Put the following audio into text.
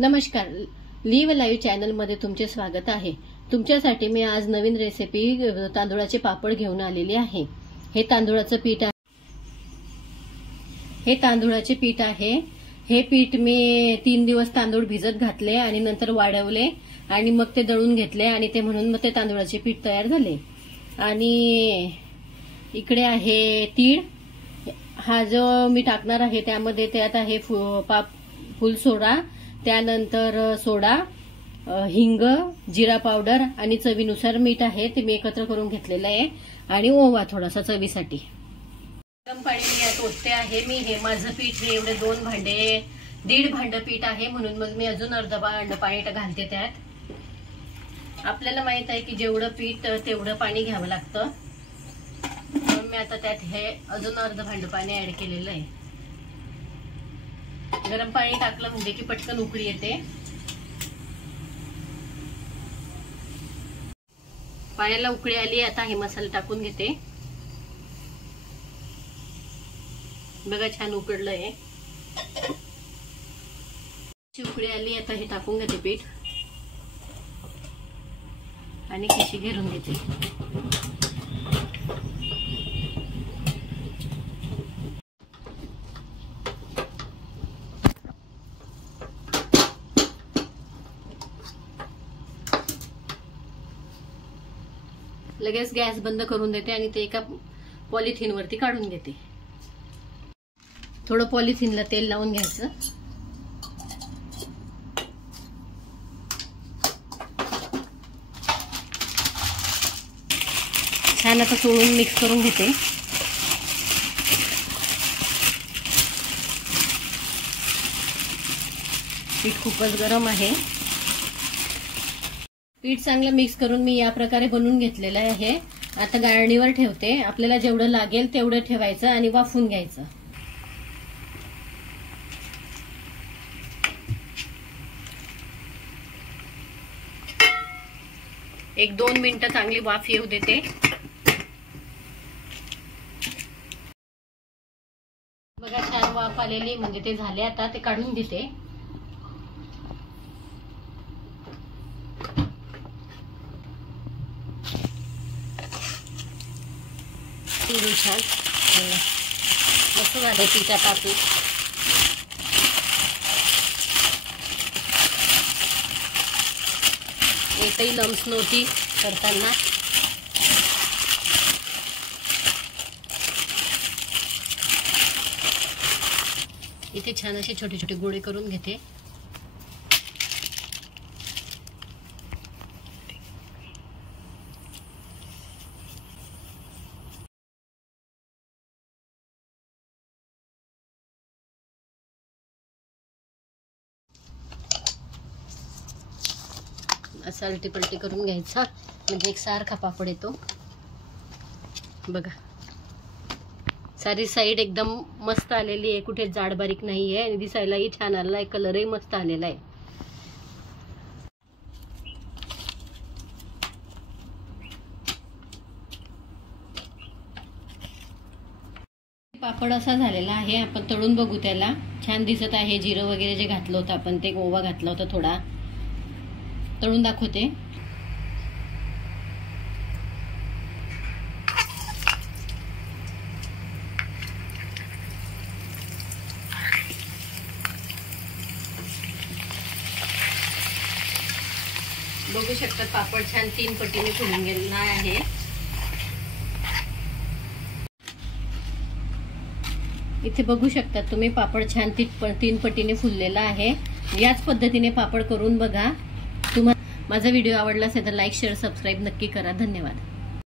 नमस्कार, leave live channel मध्ये तुमचे स्वागत आहे। तुमच्यासाठी मी आज नवीन रेसिपी तांदूळाचे पापड घेऊन आलेली आहे। हे तांदूळाचे पीठ आहे। हे पीठ मी 3 दिवस तांदूळ भिजत घातले आणि नंतर वाढवले आणि मग ते दळून घेतले आणि ते म्हणून मग ते तांदूळाचे पीठ तयार झाले। आणि इकडे आहे तीळ। हा जो मी टाकणार आहे त्यामध्ये त्यात आहे फुल सोडा, त्यानंतर सोडा, हिंग, जिरा पावडर आणि चवीनुसार मीठ आहे। ते मी एकत्र करून घेतलेलं आहे आणि ओवा थोडासा चवीसाठी। गरम पाणी मी यात ओतते आहे। मी हे माझं पीठ हे एवढे 2 भांडे 1.5 भांडे पीठ आहे, म्हणून मग मी अजून अर्धा भांड पाणी घालते त्यात। आपल्याला माहित आहे की जेवढं पीठ तेवढं पाणी घ्यावं लागतं, म्हणून मी आता त्यात हे अजून अर्धा भांड पाणी ऍड केलेलं आहे। गरम पाणी टाकलं म्हणजे की पटकन उकळी येते। पाण्याला उकळी आली, आता हे मसाला टाकून घेते। बघा छान उकडलंय, उकळी आली, आता हे टाकून घेते पीठ आणि खिशी घेरून घेते। लगेच गॅस बंद करून देते आणि ते एका पॉलिथिन वरती काढून घेते। थोडं पॉलिथिनला तेल लावून घ्यायचं। छान आता चोळून मिक्स करून घेते। पीठ खूपच गरम आहे। पीठ चांगलं मिक्स करून मी या प्रकारे बनवून घेतलेलं आहे। आता गाळणीवर ठेवते। आपल्याला जेवढं लागेल तेवढं ठेवायचं आणि वाफवून घ्यायचं। एक 2 मिनिटं चांगली वाफ येऊ देते। बघा छान वाफ आलेली, म्हणजे ते झाले। आता ते काढून देते। छान मस्त झाले पीठ। आता एकही लम्स नव्हती करताना। इथे छान असे छोटे छोटे गोळे करून घेते। असा अलटी पलटी करून घ्यायचा, म्हणजे एक सारखा पापड येतो। बघा सारी साईड एकदम मस्त आलेली आहे, कुठे जाड बारीक नाहीये आणि दिसायलाही छान आलाय, कलरही मस्त आलेला आहे। पापड असा झालेला आहे। आपण तळून बघू त्याला। छान दिसत आहे। जिरं वगैरे जे घातलं होतं आपण, ते ओवा घातला होता थोडा। तळून दाखवते। बघू शकता पापड छान 3 पटीने फुलून गेलेला आहे। इथे बघू शकता तुम्ही, पापड छान 3 पटीने फुललेला आहे। याच पद्धतीने पापड करून बघा। तुम्हाला माझा व्हिडिओ आवडला असेल तर लाईक, शेअर, सबस्क्राईब नक्की करा। धन्यवाद।